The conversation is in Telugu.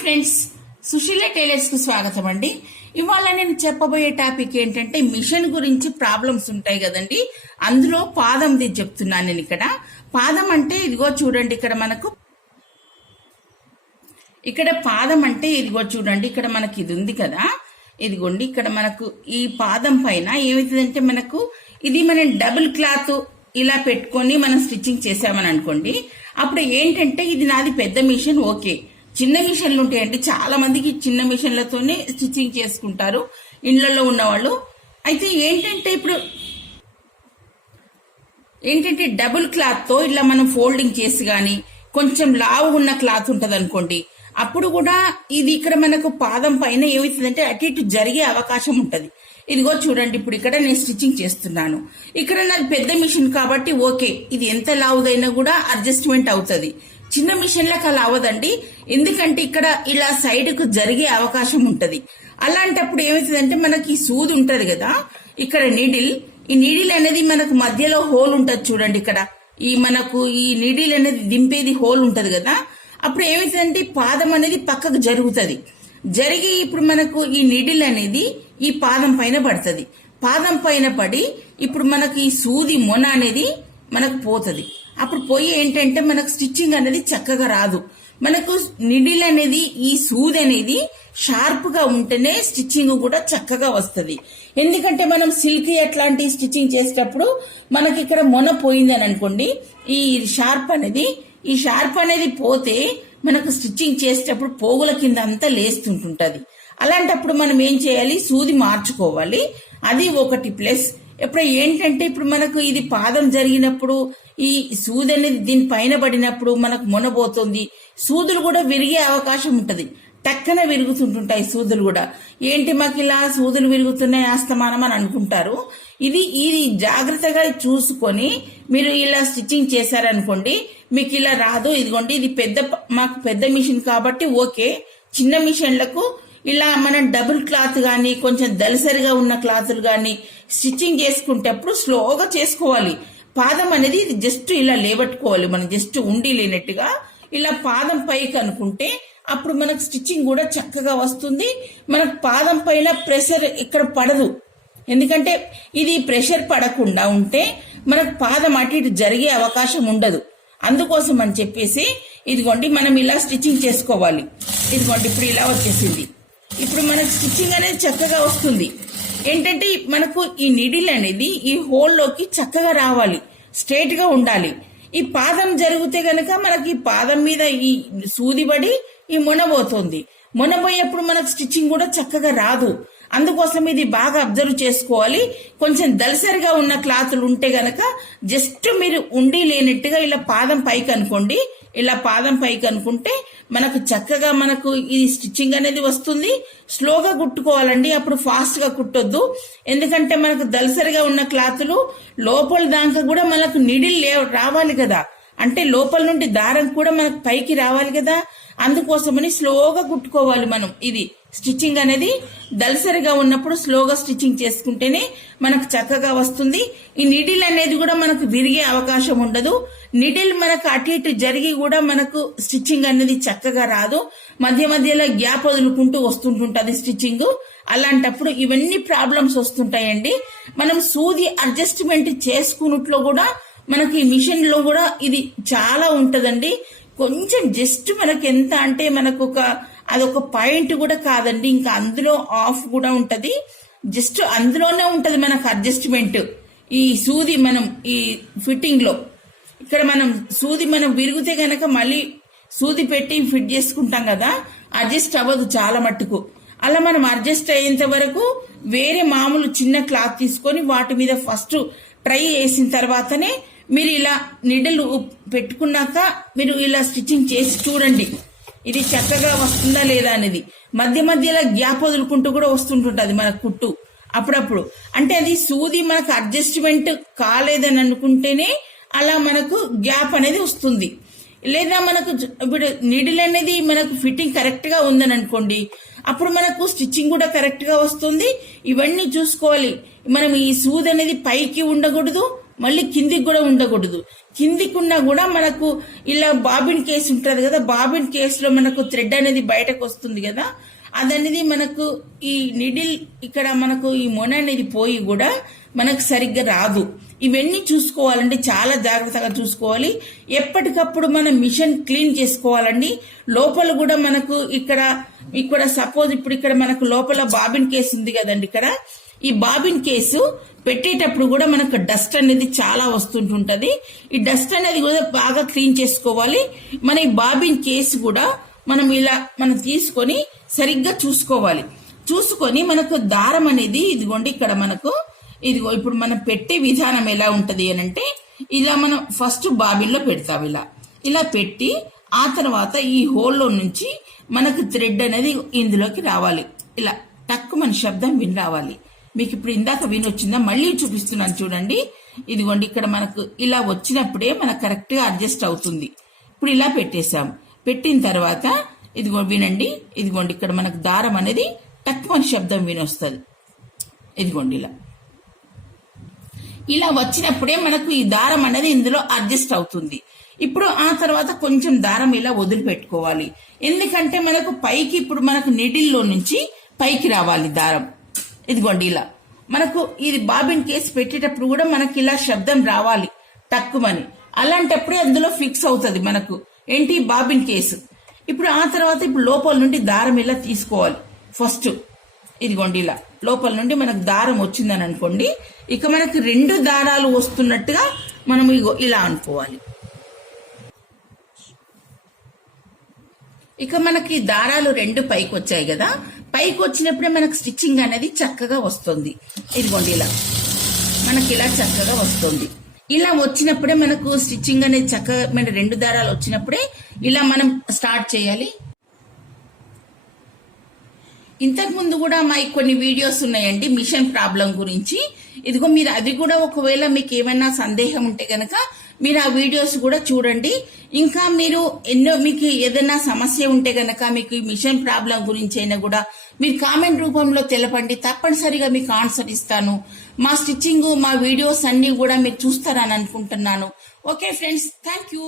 ఫ్రెండ్స్, సుశీల టైలర్స్ కు స్వాగతం అండి. ఇవాళ నేను చెప్పబోయే టాపిక్ ఏంటంటే మిషన్ గురించి ప్రాబ్లమ్స్ ఉంటాయి కదండి. అందులో పాదంది చెప్తున్నాను నేను. ఇక్కడ పాదం అంటే ఇదిగో చూడండి, ఇక్కడ పాదం అంటే ఇదిగో చూడండి, ఇక్కడ మనకి ఇది ఉంది కదా, ఇదిగోండి. ఇక్కడ మనకు ఈ పాదం పైన ఏమవుతుందంటే మనకు ఇది మనం డబుల్ క్లాత్ ఇలా పెట్టుకొని మనం స్టిచ్చింగ్ చేసామని అనుకోండి. అప్పుడు ఏంటంటే ఇది నాది పెద్ద మిషన్, ఓకే. చిన్న మిషన్లు ఉంటాయండి, చాలా మందికి చిన్న మిషన్లతోనే స్టిచ్చింగ్ చేసుకుంటారు ఇళ్లలో ఉన్నవాళ్ళు. అయితే ఏంటంటే డబుల్ క్లాత్ తో ఇలా మనం ఫోల్డింగ్ చేసి గాని కొంచెం లావు ఉన్న క్లాత్ ఉంటది అనుకోండి, అప్పుడు కూడా ఇది ఇక్కడ మనకు పాదం పైన ఏమవుతుందంటే అటు ఇటు జరిగే అవకాశం ఉంటది. ఇదిగో చూడండి, ఇప్పుడు ఇక్కడ నేను స్టిచ్చింగ్ చేస్తున్నాను. ఇక్కడ నాది పెద్ద మిషన్ కాబట్టి ఓకే, ఇది ఎంత లావుదైనా కూడా అడ్జస్ట్మెంట్ అవుతుంది. చిన్న మిషన్లకు అలా అవ్వదండి, ఎందుకంటే ఇక్కడ ఇలా సైడ్ కు జరిగే అవకాశం ఉంటది. అలాంటప్పుడు ఏమవుతుందంటే మనకి ఈ సూది ఉంటది కదా, ఇక్కడ ఈ నీడిల్ అనేది మనకు మధ్యలో హోల్ ఉంటది చూడండి. ఇక్కడ మనకు ఈ నీడిల్ అనేది దింపేది హోల్ ఉంటది కదా, అప్పుడు ఏమవుతుందంటే పాదం అనేది పక్కకు జరిగి ఇప్పుడు మనకు ఈ నీడిల్ అనేది ఈ పాదం పైన పడుతుంది. పాదం పైన పడి ఇప్పుడు మనకు ఈ సూది మొన అనేది మనకు పోతుంది. అప్పుడు పోయి ఏంటంటే మనకు స్టిచ్చింగ్ అనేది చక్కగా రాదు. మనకు నిడిల్ అనేది ఈ సూది అనేది షార్ప్ గా ఉంటేనే స్టిచ్చింగ్ కూడా చక్కగా వస్తుంది. ఎందుకంటే మనం సిల్క్ అట్లాంటి స్టిచ్చింగ్ చేసేటప్పుడు మనకి ఇక్కడ మొన పోయిందని అనుకోండి, ఈ షార్ప్ అనేది పోతే మనకు స్టిచ్చింగ్ చేసేటప్పుడు పోగుల కింద అంతా లేస్తుంటుంటది. అలాంటప్పుడు మనం ఏం చేయాలి, సూది మార్చుకోవాలి. అది ఒకటి. ప్లస్ ఇప్పుడు ఏంటంటే ఇప్పుడు మనకు ఇది పాదం జరిగినప్పుడు ఈ సూది అనేది దీని పైన పడినప్పుడు మనకు మొనబోతుంది, సూదులు కూడా విరిగే అవకాశం ఉంటది. టక్కన విరుగుతుంటుంటాయి సూదులు కూడా. ఏంటి మాకు ఇలా సూదులు విరుగుతున్నాయి ఆస్తమానం అని అనుకుంటారు. ఇది జాగ్రత్తగా చూసుకొని మీరు ఇలా స్టిచ్చింగ్ చేశారనుకోండి, మీకు ఇలా రాదు. ఇదిగోండి, ఇది మాకు పెద్ద మిషన్ కాబట్టి ఓకే. చిన్న మిషన్లకు ఇలా మనం డబుల్ క్లాత్ గాని కొంచెం దలసరిగా ఉన్న క్లాతులు గాని స్టిచ్చింగ్ చేసుకుంటప్పుడు స్లోగా చేసుకోవాలి. పాదం అనేది జస్ట్ ఇలా లేబట్టుకోవాలి. మనం జస్ట్ ఉండి లేనట్టుగా ఇలా పాదం పైకి అనుకుంటే అప్పుడు మనకు స్టిచ్చింగ్ కూడా చక్కగా వస్తుంది. మనకు పాదం పైన ప్రెషర్ ఇక్కడ పడదు. ఎందుకంటే ఇది ప్రెషర్ పడకుండా ఉంటే మనకు పాదం అటు ఇటు జరిగే అవకాశం ఉండదు. అందుకోసం అని చెప్పేసి ఇదిగోండి మనం ఇలా స్టిచ్చింగ్ చేసుకోవాలి. ఇదిగోండి, ఇప్పుడు ఇలా వచ్చేసింది. ఇప్పుడు మనకు స్టిచ్చింగ్ అనేది చక్కగా వస్తుంది. ఏంటంటే మనకు ఈ నిడిల్ అనేది ఈ హోల్లోకి చక్కగా రావాలి, స్ట్రైట్ గా ఉండాలి. ఈ పాదం జరిగితే గనక మనకి పాదం మీద ఈ సూది పడి ఈ మొనబోతుంది. మొనబోయేప్పుడు మనకు స్టిచ్చింగ్ కూడా చక్కగా రాదు. అందుకోసం ఇది బాగా అబ్జర్వ్ చేసుకోవాలి. కొంచెం దలసరిగా ఉన్న క్లాతులు ఉంటే గనక జస్ట్ మీరు ఉండి లేనట్టుగా ఇలా పాదం పైకి అనుకోండి. ఇలా పాదం పైకి అనుకుంటే మనకు చక్కగా మనకు ఈ స్టిచ్చింగ్ అనేది వస్తుంది. స్లోగా కుట్టుకోవాలండి, అప్పుడు ఫాస్ట్ గా కుట్టొద్దు. ఎందుకంటే మనకు దలసరిగా ఉన్న క్లాతులు లోపల దాకా కూడా మనకు నిడిల్ రావాలి కదా, అంటే లోపల నుండి దారం కూడా మనకు పైకి రావాలి కదా. అందుకోసమని స్లోగా కుట్టుకోవాలి మనం. ఇది స్టిచ్చింగ్ అనేది దలసరిగా ఉన్నప్పుడు స్లోగా స్టిచ్చింగ్ చేసుకుంటేనే మనకు చక్కగా వస్తుంది. ఈ నిడిల్ అనేది కూడా మనకు విరిగే అవకాశం ఉండదు. నిడిల్ మనకు అటు ఇటు జరిగి కూడా మనకు స్టిచ్చింగ్ అనేది చక్కగా రాదు. మధ్యలో గ్యాప్ వదులుకుంటూ వస్తుంటుంటది స్టిచ్చింగ్. అలాంటప్పుడు ఇవన్నీ ప్రాబ్లమ్స్ వస్తుంటాయండి. మనం సూది అడ్జస్ట్మెంట్ చేసుకున్నట్లో కూడా మనకి ఈ మిషన్ లో కూడా ఇది చాలా ఉంటదండి. కొంచెం జస్ట్ మనకి ఎంత అంటే మనకు అదొక పాయింట్ కూడా కాదండి, ఇంకా అందులో ఆఫ్ కూడా ఉంటది. జస్ట్ అందులోనే ఉంటది మనకు అడ్జస్ట్మెంట్. ఈ సూది మనం ఈ ఫిట్టింగ్ లో ఇక్కడ మనం సూది మనం విరిగితే గనక మళ్ళీ సూది పెట్టి ఫిట్ చేసుకుంటాం కదా, అడ్జస్ట్ అవ్వదు చాలా మట్టుకు. అలా మనం అడ్జస్ట్ అయ్యేంత వరకు వేరే మామూలు చిన్న క్లాత్ తీసుకొని వాటి మీద ఫస్ట్ ట్రై చేసిన తర్వాతనే మీరు ఇలా నిడలు పెట్టుకున్నాక మీరు ఇలా స్టిచ్చింగ్ చేసి చూడండి, ఇది చక్కగా వస్తుందా లేదా అనేది. మధ్యలో గ్యాప్ వదులుకుంటూ కూడా వస్తుంటుంటది మన కుట్టు అప్పుడప్పుడు. అంటే అది సూది మనకు అడ్జస్ట్మెంట్ కాలేదని అనుకుంటేనే అలా మనకు గ్యాప్ అనేది వస్తుంది. లేదా మనకు ఇప్పుడు నీడిల్ అనేది మనకు ఫిట్టింగ్ కరెక్ట్ గా ఉందని అనుకోండి, అప్పుడు మనకు స్టిచ్చింగ్ కూడా కరెక్ట్ గా వస్తుంది. ఇవన్నీ చూసుకోవాలి. మనం ఈ సూది అనేది పైకి ఉండకూడదు, మళ్ళీ కిందికి కూడా ఉండకూడదు. కిందికి ఉన్నా కూడా మనకు ఇలా బాబిన్ కేసు ఉంటది కదా, బాబిన్ కేసులో మనకు థ్రెడ్ అనేది బయటకు వస్తుంది కదా, అదనేది మనకు ఈ నిడిల్ ఇక్కడ మనకు ఈ మొన అనేది పోయి కూడా మనకు సరిగ్గా రాదు. ఇవన్నీ చూసుకోవాలండి, చాలా జాగ్రత్తగా చూసుకోవాలి. ఎప్పటికప్పుడు మనం మిషన్ క్లీన్ చేసుకోవాలండి. లోపల కూడా మనకు ఇక్కడ సపోజ్ ఇప్పుడు ఇక్కడ మనకు లోపల బాబిన్ కేసు ఉంది కదండి, ఇక్కడ ఈ బాబిన్ కేసు పెట్టేటప్పుడు కూడా మనకు డస్ట్ అనేది చాలా వస్తుంటుంటది. ఈ డస్ట్ అనేది కూడా బాగా క్లీన్ చేసుకోవాలి. మన ఈ బాబిన్ కేసు కూడా మనం తీసుకొని సరిగ్గా చూసుకోవాలి. చూసుకొని మనకు దారం అనేది ఇదిగోండి ఇక్కడ మనకు ఇప్పుడు మనం పెట్టే విధానం ఎలా ఉంటది అనంటే, ఇలా మనం ఫస్ట్ బాబిన్లో పెడతాం. ఇలా పెట్టి ఆ తర్వాత ఈ హోల్లో నుంచి మనకు థ్రెడ్ అనేది ఇందులోకి రావాలి. ఇలా టక్కు మన శబ్దం విని రావాలి. మీకు ఇప్పుడు ఇందాక వినొచ్చిందా, మళ్ళీ చూపిస్తున్నాను చూడండి. ఇదిగోండి ఇక్కడ మనకు ఇలా వచ్చినప్పుడే మనకు కరెక్ట్ గా అడ్జస్ట్ అవుతుంది. ఇప్పుడు ఇలా పెట్టేశాం. పెట్టిన తర్వాత ఇదిగో వినండి, ఇదిగోండి ఇక్కడ మనకు దారం అనేది తక్కువ శబ్దం వినొస్తుంది. ఇదిగోండి ఇలా వచ్చినప్పుడే మనకు ఈ దారం అనేది ఇందులో అడ్జస్ట్ అవుతుంది. ఇప్పుడు ఆ తర్వాత కొంచెం దారం ఇలా వదిలిపెట్టుకోవాలి. ఎందుకంటే మనకు పైకి ఇప్పుడు మనకు నిడిల్లో నుంచి పైకి రావాలి దారం. ఇదిగోండి ఇలా మనకు ఇది బాబిన్ కేసు పెట్టేటప్పుడు కూడా మనకి ఇలా శబ్దం రావాలి టక్కుమని. అలాంటప్పుడే అందులో ఫిక్స్ అవుతుంది మనకు ఏంటి బాబిన్ కేసు. ఇప్పుడు ఆ తర్వాత ఇప్పుడు లోపల నుండి దారం ఇలా తీసుకోవాలి ఫస్ట్. ఇదిగోండి ఇలా లోపల నుండి మనకు దారం వచ్చిందని అనుకోండి, ఇక మనకి 2 దారాలు వస్తున్నట్టుగా మనం ఇలా అనుకోవాలి. ఇక మనకి దారాలు 2 పైకి వచ్చాయి కదా, పైకి వచ్చినప్పుడే మనకు స్టిచ్చింగ్ అనేది చక్కగా వస్తుంది. ఇదిగోండి ఇలా మనకి ఇలా చక్కగా వస్తుంది. ఇలా వచ్చినప్పుడే మనకు స్టిచ్చింగ్ అనేది చక్కగా 2 దారాలు వచ్చినప్పుడే ఇలా మనం స్టార్ట్ చేయాలి. ఇంతకు ముందు కూడా మా కొన్ని వీడియోస్ ఉన్నాయండి మిషన్ ప్రాబ్లం గురించి. ఇదిగో మీరు అది కూడా ఒకవేళ మీకు ఏమైనా సందేహం ఉంటే గనక మీరు ఆ వీడియోస్ కూడా చూడండి. ఇంకా మీరు మీకు ఏదైనా సమస్య ఉంటే గనక మీకు మిషన్ ప్రాబ్లం గురించి అయినా కూడా మీరు కామెంట్ రూపంలో తెలపండి. తప్పనిసరిగా మీకు ఆన్సర్ ఇస్తాను. మా స్టిచ్చింగ్ మా వీడియోస్ అన్ని కూడా మీరు చూస్తారని అనుకుంటున్నాను. Okay friends, thank you.